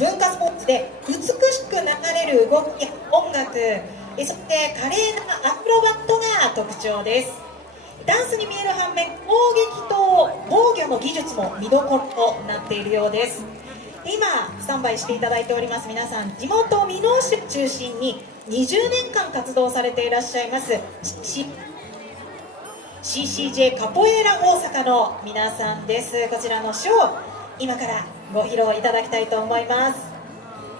文化スポーツで美しく流れる動きや音楽、そして華麗なアクロバットが特徴です。ダンスに見える反面、攻撃と防御の技術も見どころとなっているようです。今スタンバイしていただいております皆さん、地元箕面市を中心に20年間活動されていらっしゃいます CCJ カポエーラ大阪の皆さんです。こちらのショー、今からご披露いただきたいと思います。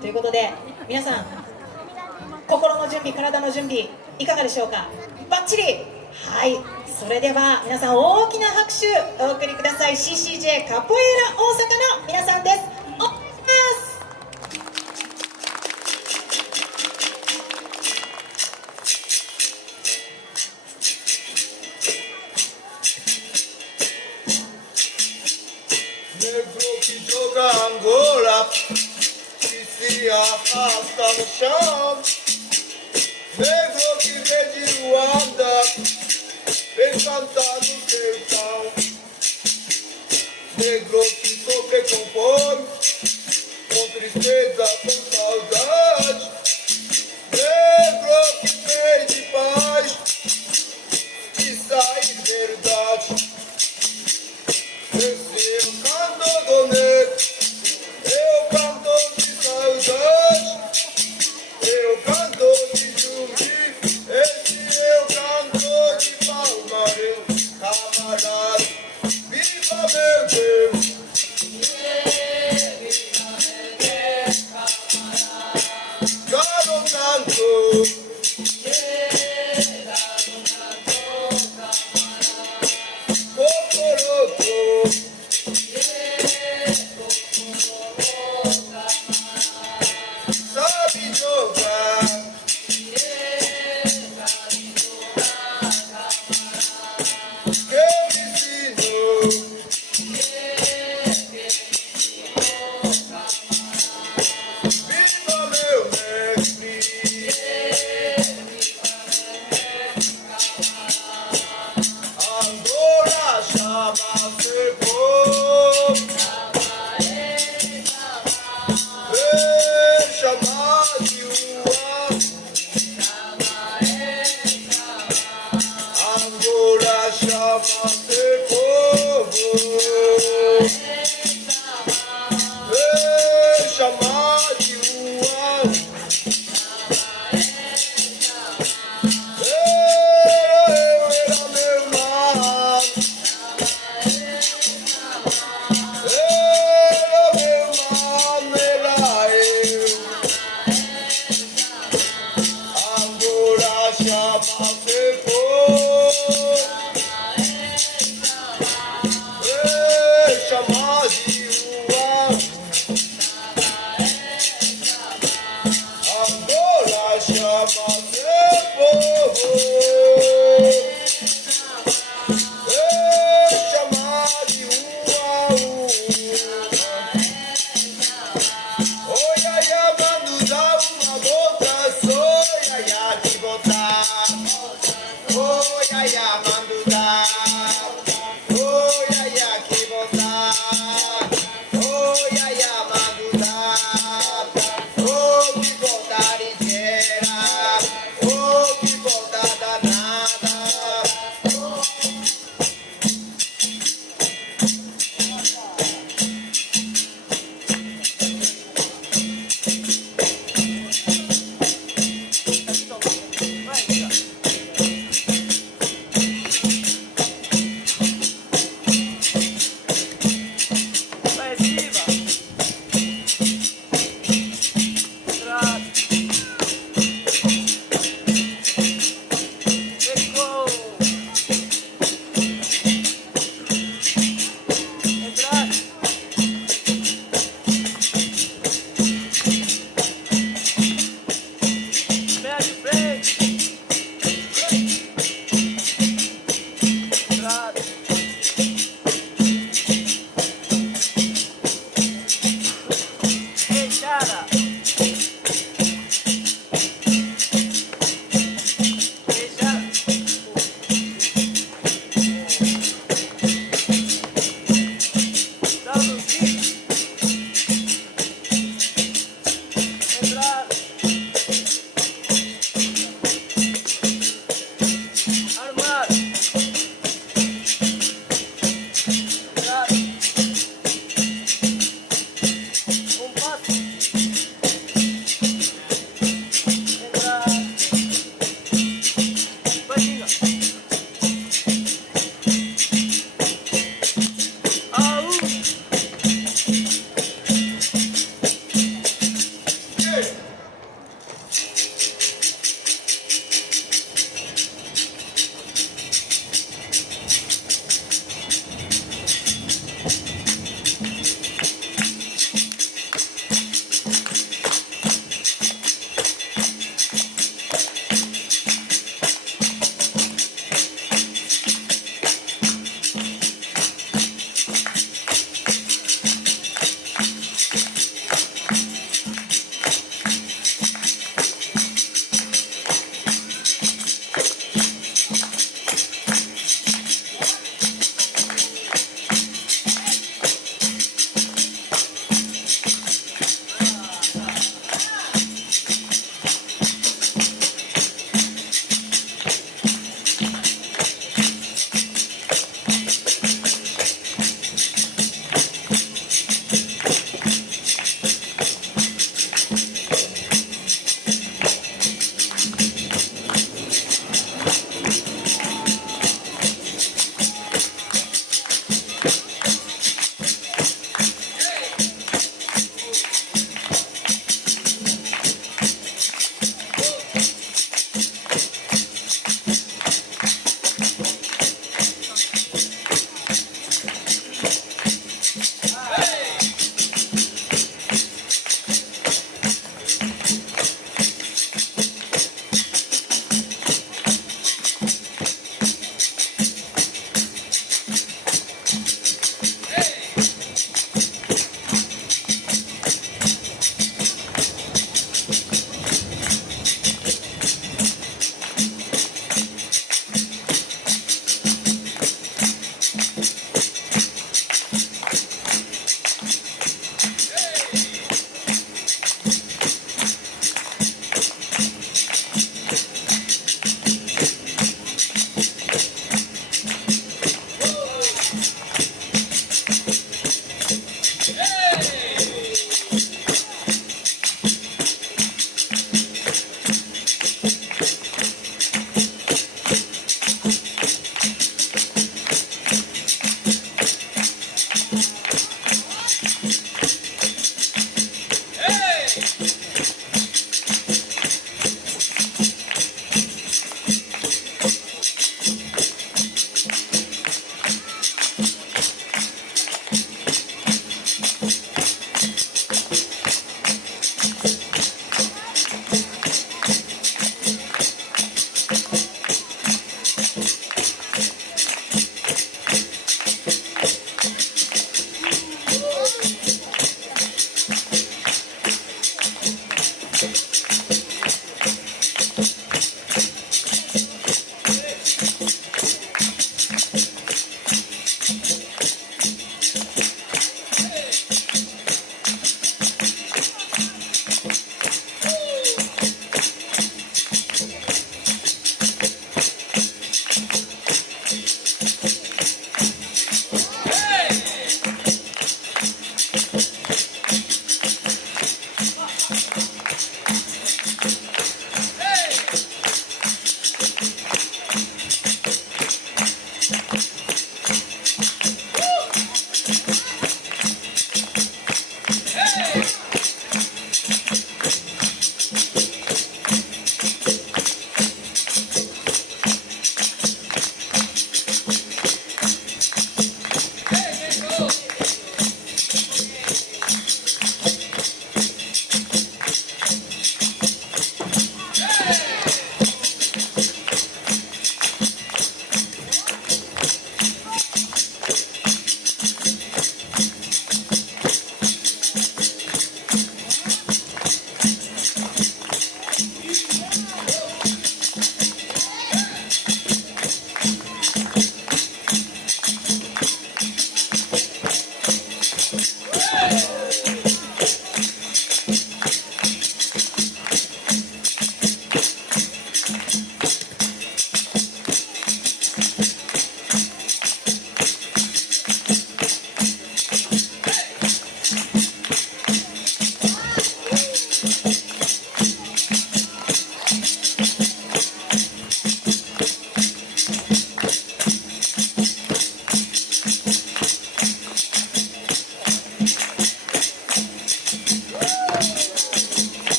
ということで皆さん、心の準備、体の準備いかがでしょうか。バッチリ。はい、それでは皆さん大きな拍手お送りください。 CCJ カポエーラ大阪の皆さんです。お願いします。Angola, Sicilia, hasta no chão. Negro que vem de Luanda, vem cantar no sertão. Negro que sofre com fome, com tristeza, com saudade. Negro que vem de paz, que sai de verdade. Esse é o canto do negro. Eu canto de saudade, eu canto de zumbi, esse eu canto de palmares, camarada, viva meu Deus. Gado canto, cocoroco. Sabe jogar, que eu me ensino. Viva meu mestre. Agora chama-se povo.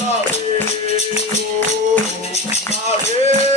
Mare, oh, mare.